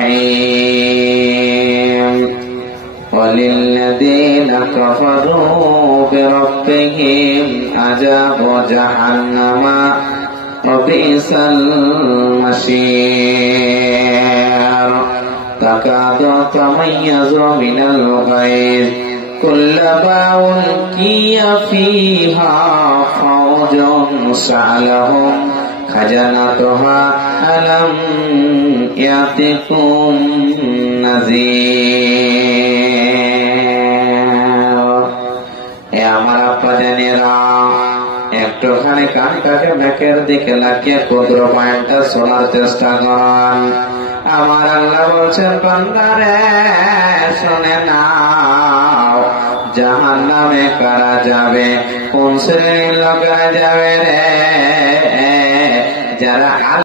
الرحيم وللذين كفروا بربهم عذاب جهنم وبئس المصير تكاد تميز من الغيظ كلما ألقي فيها فوج سألهم خزنتها ألم يأتكم نذير এ আমার আপা জানেরা একটুখানি কানটাকে নাকের দিকে লাগিয়ে ক্ষুদ্র পয়েন্টটা শোনার চেষ্টা করুন। আমার আল্লাহ বলছেন বান্দারে শুনে নাও, জাহান্নামে কারা যাবে, কোন শ্রেণীর লোকেরা যাবে রে, যারা